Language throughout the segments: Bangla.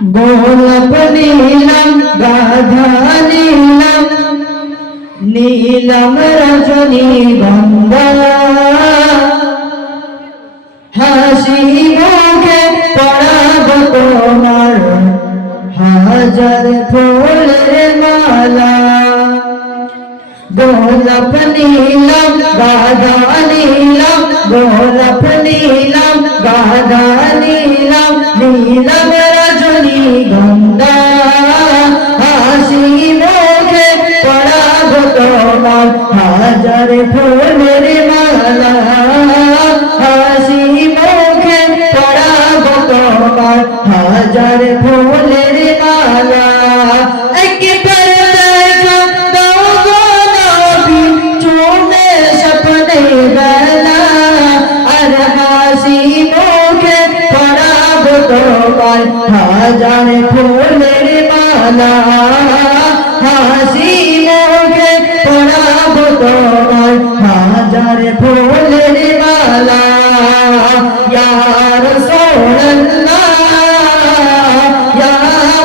গোলাপ নীলাম গাধা নীলাম নীলাম রজনীগন্ধা হাসি মুখে পরাব তোমার হাজার ফুলের মালা গোলাপ নীলাম গাধা নীলাম গোলাপ নীলাম গাধা নীলাম নীলাম রজনীগন্ধা হাসি মুখে পরাব তোমার হাজার ফুলের মালা হাসি মুখে পরাব তোমার হাজার ফুলের মালা একবার দেখা দাও গো নবী চুমে স্বপ্নে বেলা আর হাসি মুখে পরাব তোমার হাজার ফুলের মালা হাসি মুখে পরাব তোমার হাজার ফুলের মালা ইয়া রাসূলুল্লাহ ইয়া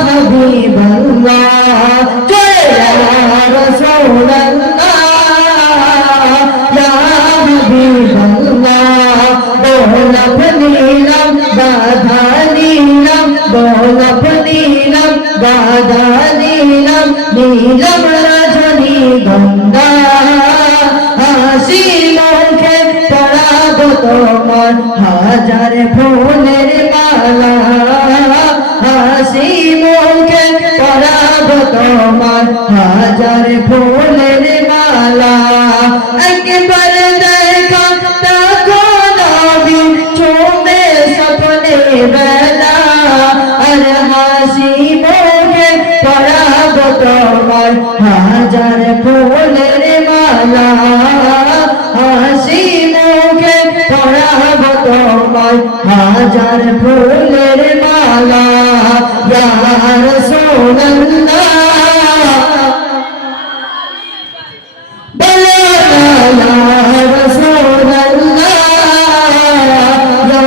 হাবিবাল্লাহ ইয়া রাসূলুল্লাহ ইয়া হাবিবাল্লাহ গোলাপ নীলাম গাধা নীলাম গোলাপ নীলাম গাধা নীলাম নীলাম রজনীগন্ধা হাসি মুখে পরাব তোমার হাজার ফুলের মালা হাসি মুখে পরাব তোমার হাজার ফুলের মালা একবার দেখা তাকো নবী চুমে স্বপ্নে বেলা আর হাসি মুখে পরাব তোমার হাজার ফুলের মালা হাসি মুখে পরাব তোমার হাজার ফুলের মালা ইয়া রাসূলুল্লাহ বলো না ইয়া রাসূলুল্লাহ ইয়া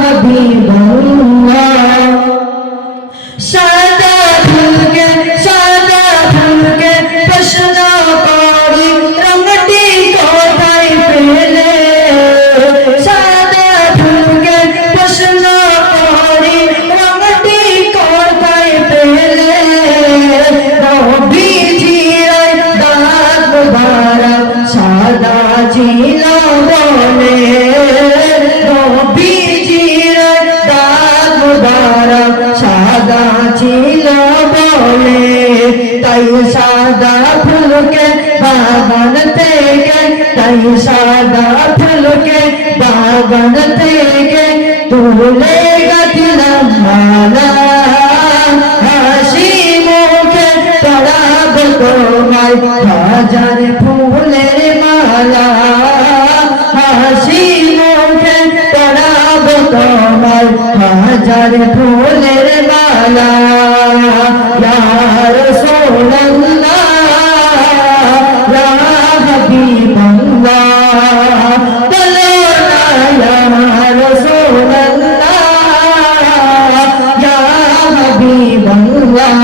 হাবিবাল্লাহ সাদা ফুলকে প্রশ্ন করি রঙটি কোথায় পেলে সাদা ফুলকে প্রশ্ন করি রঙটি কোথায় পেলে নবীজির দাঁত মুবারক সাদা ছিল বলে নবীজির দাঁত মুবারক সাদা ছিল বলে তাই সাদা ফুলকে বাগান থেকে তাই সাদা ফুলকে বাগান থেকে তুলে গাঁথলাম মালা হাসি মুখে পরাব তোমার হাজার ফুলের মালা হাসি মুখে পরাব তোমার হাজার ফুলের মালা ইয়া রাসূলুল্লাহ ইয়া হাবিবাল্লাহ বলো না ইয়া রাসূলুল্লাহ ইয়া হাবিবাল্লাহ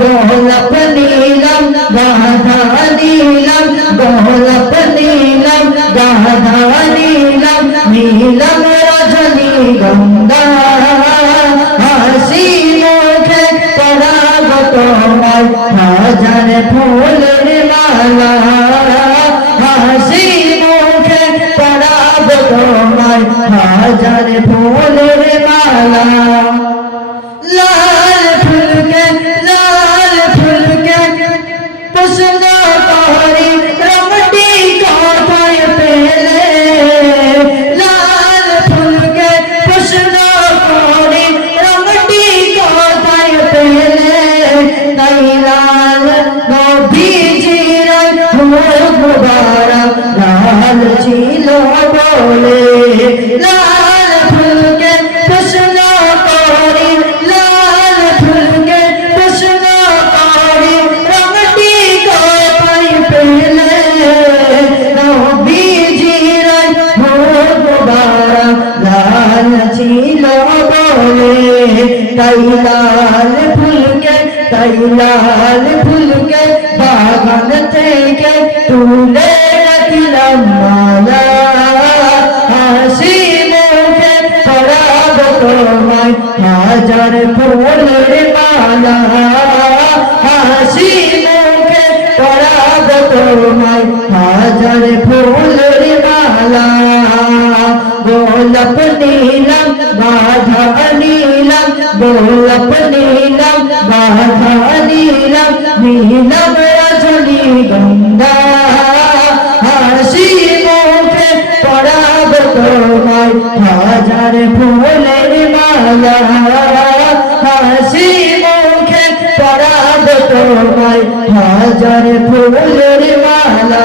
গোলাপ নীলাম গাধা নীলাম গোলাপ নীলাম গাধা নীলাম নীলাম রজনীগন্ধা হাসি মুখে পরাব তোমার হাজার ফুলের মালা হাসি মুখে পরাব তোমার হাজার ফুলের মালা লাল ফুলকে প্রশ্ন করি রঙটি কোথায় পেলে লাল ফুলকে প্রশ্ন করি রঙটি কোথায় পেলে তাই লাল নবীজির মুখ মুবারক লাল ছিল বলে লাল ফুলকে প্রশ্ন তাই লাল ফুলকে বাগান থেকে তুলে রাখিলাম মালা হাসি মুখে পরাব তোমায় হাজার ফুলের মালা হাসি মুখে পরাব তোমায় হাজার ফুলের মালা গোলাপ নীলাম বাধা নীলাম গোলাপ নীলাম বাধা নীলাম নীলাম রজনী গঙ্গা হাসি মুখে পরাব তোমায় হাজার ফুলের মালা হাসি মুখে পরাব তোমায় হাজার ফুলের মালা